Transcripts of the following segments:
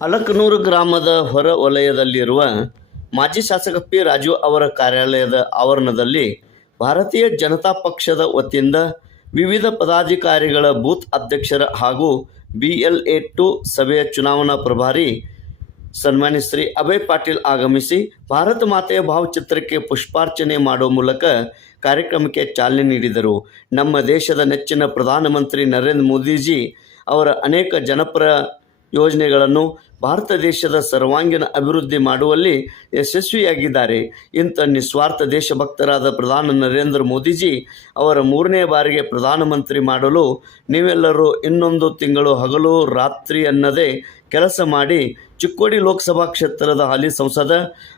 ಅಲಕನೂರು ಗ್ರಾಮದ ಹೊರ ವಲಯದಲ್ಲಿರುವ ಮಾಜಿ ಶಾಸಕ ಪಿ ರಾಜು ಅವರ ಕಾರ್ಯಾಲಯದ ಆವರಣದಲ್ಲಿ ಭಾರತೀಯ ಜನತಾ ಪಕ್ಷದ ವತಿಯಿಂದ ವಿವಿಧ ಪದಾಧಿಕಾರಿಗಳ ಬೂತ್ ಅಧ್ಯಕ್ಷರ ಹಾಗೂ ಬಿ ಎಲ್ ಎ ಟು ಸಭೆಯ ಚುನಾವಣಾ ಪ್ರಭಾರಿ ಸನ್ಮಾನ್ಯ ಶ್ರೀ ಅಭಯ್ ಪಾಟೀಲ್ ಆಗಮಿಸಿ ಭಾರತ ಮಾತೆಯ ಭಾವಚಿತ್ರಕ್ಕೆ ಪುಷ್ಪಾರ್ಚನೆ ಮಾಡುವ ಮೂಲಕ ಕಾರ್ಯಕ್ರಮಕ್ಕೆ ಚಾಲನೆ ನೀಡಿದರು. ನಮ್ಮ ದೇಶದ ನೆಚ್ಚಿನ ಪ್ರಧಾನಮಂತ್ರಿ ನರೇಂದ್ರ ಮೋದಿಜಿ ಅವರ ಅನೇಕ ಜನಪರ ಯೋಜನೆಗಳನ್ನು ಭಾರತ ದೇಶದ ಸರ್ವಾಂಗೀಣ ಅಭಿವೃದ್ಧಿ ಮಾಡುವಲ್ಲಿ ಯಶಸ್ವಿಯಾಗಿದ್ದಾರೆ ಇಂಥ ನಿಸ್ವಾರ್ಥ ದೇಶಭಕ್ತರಾದ ಪ್ರಧಾನ ನರೇಂದ್ರ ಮೋದಿಜಿ ಅವರ ಮೂರನೇ ಬಾರಿಗೆ ಪ್ರಧಾನಮಂತ್ರಿ ಮಾಡಲು ನೀವೆಲ್ಲರೂ ಇನ್ನೊಂದು ತಿಂಗಳು ಹಗಲು ರಾತ್ರಿ ಅನ್ನದೇ ಕೆಲಸ ಮಾಡಿ ಚಿಕ್ಕೋಡಿ ಲೋಕಸಭಾ ಕ್ಷೇತ್ರದ ಹಾಲಿ ಸಂಸದ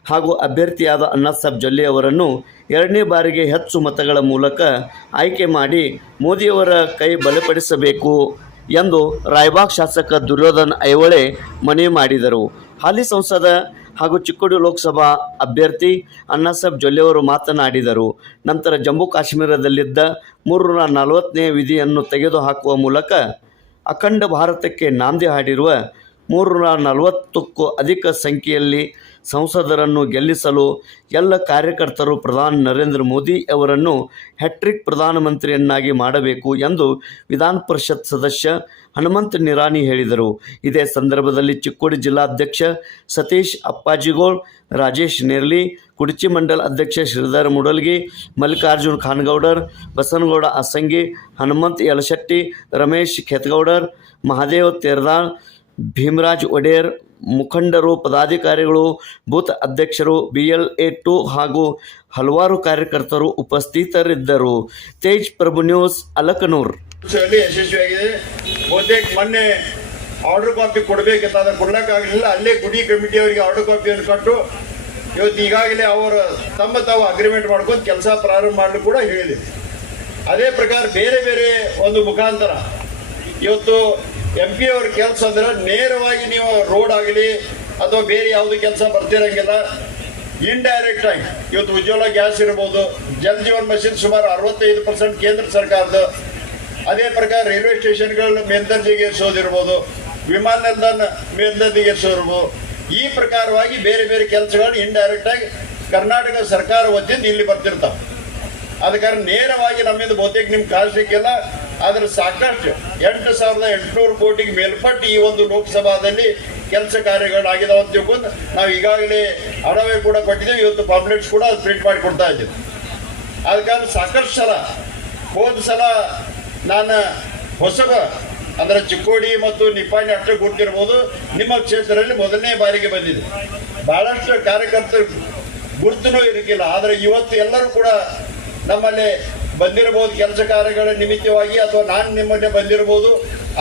ಹಾಗೂ ಅಭ್ಯರ್ಥಿಯಾದ ಅಣ್ಣಾಸಾಬ್ ಜೊಲ್ಲೆ ಅವರನ್ನು ಎರಡನೇ ಬಾರಿಗೆ ಹೆಚ್ಚು ಮತಗಳ ಮೂಲಕ ಆಯ್ಕೆ ಮಾಡಿ ಮೋದಿಯವರ ಕೈ ಬಲಪಡಿಸಬೇಕು. ಎಂದು ರಾಯಬಾಗ್ ಶಾಸಕ ದುರ್ಯೋಧನ್ ಐಹೊಳೆ ಮನವಿ ಮಾಡಿದರು. ಹಾಲಿ ಸಂಸದ ಹಾಗೂ ಚಿಕ್ಕೋಡಿ ಲೋಕಸಭಾ ಅಭ್ಯರ್ಥಿ ಅಣ್ಣಾಸಾಬ್ ಜೊಲ್ಲೆಯವರು ಮಾತನಾಡಿದರು. ನಂತರ ಜಮ್ಮು ಕಾಶ್ಮೀರದಲ್ಲಿದ್ದ ಮೂರುನೂರ ನಲವತ್ತನೇ ವಿಧಿಯನ್ನು ತೆಗೆದುಹಾಕುವ ಮೂಲಕ ಅಖಂಡ ಭಾರತಕ್ಕೆ ನಾಂದಿ ಹಾಡಿರುವ ಮೂರುನೂರ ನಲವತ್ತಕ್ಕೂ ಅಧಿಕ ಸಂಖ್ಯೆಯಲ್ಲಿ ಸಂಸದರನ್ನು ಗೆಲ್ಲಿಸಲು ಎಲ್ಲ ಕಾರ್ಯಕರ್ತರು ಪ್ರಧಾನಿ ನರೇಂದ್ರ ಮೋದಿ ಅವರನ್ನು ಹ್ಯಾಟ್ರಿಕ್ ಪ್ರಧಾನಮಂತ್ರಿಯನ್ನಾಗಿ ಮಾಡಬೇಕು ಎಂದು ವಿಧಾನ ಪರಿಷತ್ ಸದಸ್ಯ ಹನುಮಂತ ನಿರಾಣಿ ಹೇಳಿದರು. ಇದೇ ಸಂದರ್ಭದಲ್ಲಿ ಚಿಕ್ಕೋಡಿ ಜಿಲ್ಲಾಧ್ಯಕ್ಷ ಸತೀಶ್ ಅಪ್ಪಾಜಿಗೋಳ್, ರಾಜೇಶ್ ನೇರ್ಲಿ, ಕುಡಚಿ ಮಂಡಲ ಅಧ್ಯಕ್ಷ ಶ್ರೀಧರ್ ಮುಡಲ್ಗಿ, ಮಲ್ಲಿಕಾರ್ಜುನ್ ಖಾನ್ಗೌಡರ್, ಬಸನಗೌಡ ಅಸಂಗಿ, ಹನುಮಂತ್ ಯಲಶೆಟ್ಟಿ, ರಮೇಶ್ ಖೇತ್ಗೌಡರ್, ಮಹಾದೇವ್ ತೇರ್ದಾಳ್ ಭೀಮರಾಜ್ ಒಡೆಯರ್, ಮುಖಂಡರು, ಪದಾಧಿಕಾರಿಗಳು, ಬೂತ್ ಅಧ್ಯಕ್ಷರು ಬಿ ಎಲ್ ಎ ಟು ಹಾಗೂ ಹಲವಾರು ಕಾರ್ಯಕರ್ತರು ಉಪಸ್ಥಿತರಿದ್ದರು. ತೇಜ್ ಪ್ರಭು ನ್ಯೂಸ್, ಅಲಕನೂರ್. ಯಶಸ್ವಿಯಾಗಿದೆ. ಮೊನ್ನೆ ಆರ್ಡರ್ ಕಾಪಿ ಕೊಡಬೇಕಂತ ಅದನ್ನು ಕೊಡ್ಲಿಕ್ಕಾಗಲಿಲ್ಲ. ಅಲ್ಲೇ ಗುಡಿ ಕಮಿಟಿ ಅವರಿಗೆ ಆರ್ಡರ್ ಕಾಪಿಯನ್ನು ಕೊಟ್ಟು ಇವತ್ತು ಈಗಾಗಲೇ ಅವರು ತಮ್ಮ ತಾವು ಅಗ್ರಿಮೆಂಟ್ ಮಾಡ್ಕೊಂಡು ಕೆಲಸ ಪ್ರಾರಂಭ ಮಾಡಲು ಕೂಡ ಹೇಳಿದೆ. ಅದೇ ಪ್ರಕಾರ ಬೇರೆ ಬೇರೆ ಒಂದು ಮುಖಾಂತರ ಇವತ್ತು ಎಂ ಪಿ ಅವ್ರ ಕೆಲಸ ಅಂದ್ರೆ ನೇರವಾಗಿ ನೀವು ರೋಡ್ ಆಗಲಿ ಅಥವಾ ಬೇರೆ ಯಾವುದು ಕೆಲಸ ಬರ್ತಿರಂಗಿಲ್ಲ ಇಂಡೈರೆಕ್ಟ್ ಆಗಿ. ಇವತ್ತು ಉಜ್ವಲ ಗ್ಯಾಸ್ ಇರ್ಬೋದು, ಜಲ್ ಜೀವನ್ ಮಷಿನ್ ಸುಮಾರು ಅರವತ್ತೈದು ಪರ್ಸೆಂಟ್ ಕೇಂದ್ರ ಸರ್ಕಾರದ ಅದೇ ಪ್ರಕಾರ ರೈಲ್ವೆ ಸ್ಟೇಷನ್ಗಳನ್ನ ಮೇಲ್ದರ್ಜೆಗೇರಿಸೋದಿರ್ಬೋದು ವಿಮಾನ ನಿಲ್ದಾಣ ಮೇಲ್ದರ್ಜೆಗೇರಿಸೋದಿರ್ಬೋದು ಈ ಪ್ರಕಾರವಾಗಿ ಬೇರೆ ಬೇರೆ ಕೆಲಸಗಳು ಇಂಡೈರೆಕ್ಟ್ ಆಗಿ ಕರ್ನಾಟಕ ಸರ್ಕಾರ ವತಿಯಿಂದ ಇಲ್ಲಿ ಬರ್ತಿರ್ತಾವೆ. ಕಾರಣ ನೇರವಾಗಿ ನಮ್ಮಿಂದ ಬಹುತೇಕ ನಿಮ್ಗೆ ಕಾಣಿಸ್ಲಿಕ್ಕಿಲ್ಲ ಆದ್ರೆ ಸಾಕಷ್ಟು ಎಂಟು ಸಾವಿರದ ಎಂಟುನೂರು ಕೋಟಿಗೆ ಮೇಲ್ಪಟ್ಟು ಈ ಒಂದು ಲೋಕಸಭಾದಲ್ಲಿ ಕೆಲಸ ಕಾರ್ಯಗಳಾಗಿದಾವೆ ಅಂತ ತಿಳ್ಕೊಂಡು ನಾವು ಈಗಾಗಲೇ ಹಣವೇ ಕೂಡ ಕೊಟ್ಟಿದ್ದೇವೆ. ಇವತ್ತು ಪಾಂಪ್ಲೆಟ್ಸ್ ಕೂಡ ಅದು ಪ್ರಿಂಟ್ ಮಾಡಿ ಕೊಡ್ತಾ ಇದ್ದೀವಿ. ಸಾಕಷ್ಟು ಸಲ, ಹೋದ ಸಲ ನಾನು ಹೊಸಬ, ಅಂದ್ರೆ ಚಿಕ್ಕೋಡಿ ಮತ್ತು ನಿಪ್ಪಾಣಿ ಅಷ್ಟೇ ಗುರ್ತಿರ್ಬೋದು. ನಿಮ್ಮ ಕ್ಷೇತ್ರದಲ್ಲಿ ಮೊದಲನೇ ಬಾರಿಗೆ ಬಂದಿದೆ. ಬಹಳಷ್ಟು ಕಾರ್ಯಕರ್ತರು ಗುರುತು ಇರಲಿಲ್ಲ ಆದರೆ ಇವತ್ತು ಎಲ್ಲರೂ ಕೂಡ ನಮ್ಮಲ್ಲಿ ಬಂದಿರಬಹುದು ಕೆಲಸ ಕಾರ್ಯಗಳ ನಿಮಿತ್ತವಾಗಿ ಅಥವಾ ನಾನು ನಿಮ್ಮನ್ನೇ ಬಂದಿರಬಹುದು,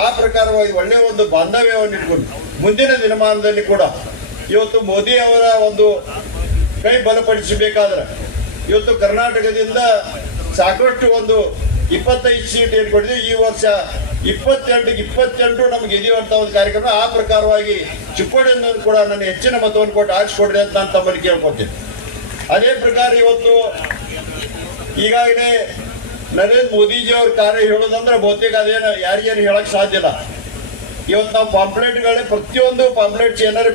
ಆ ಪ್ರಕಾರವಾಗಿ ಒಳ್ಳೆಯ ಒಂದು ಬಾಂಧವ್ಯವನ್ನು ಇಟ್ಕೊಂಡು ಮುಂದಿನ ದಿನಮಾನದಲ್ಲಿ ಕೂಡ ಇವತ್ತು ಮೋದಿ ಅವರ ಒಂದು ಕೈ ಬಲಪಡಿಸಬೇಕಾದ್ರೆ ಇವತ್ತು ಕರ್ನಾಟಕದಿಂದ ಸಾಕಷ್ಟು ಒಂದು ಇಪ್ಪತ್ತೈದು ಸೀಟ್ ಏನು ಈ ವರ್ಷ ಇಪ್ಪತ್ತೆಂಟು ಇಪ್ಪತ್ತೆಂಟು ನಮ್ಗೆ ಇದೆಯುವಂತ ಒಂದು ಕಾರ್ಯಕ್ರಮ. ಆ ಪ್ರಕಾರವಾಗಿ ಚಿಕ್ಕೋಡಿಯಿಂದ ಕೂಡ ನನ್ನ ಹೆಚ್ಚಿನ ಮತವನ್ನು ಕೊಟ್ಟು ಆರಿಸ್ಕೊಡ್ರಿ ಅಂತ ನಾನು ತಮ್ಮಲ್ಲಿ ಕೇಳ್ಕೊತೀನಿ ಅದೇ ಪ್ರಕಾರ ಇವತ್ತು ಈಗಾಗಲೇ ನರೇಂದ್ರ ಮೋದಿಜಿ ಅವ್ರ ಕಾರ್ಯ ಹೇಳೋದಂದ್ರೆ ಬಹುತೇಕ ಅದೇನು ಯಾರಿಗೇನು ಹೇಳಕ್ ಸಾಧ್ಯ ಇಲ್ಲ. ಇವತ್ತು ನಾವು ಪಾಂಪ್ಲೆಟ್ಗಳೇ ಪ್ರತಿಯೊಂದು ಪಾಂಪ್ಲೆಟ್ಸ್ ಏನಾರು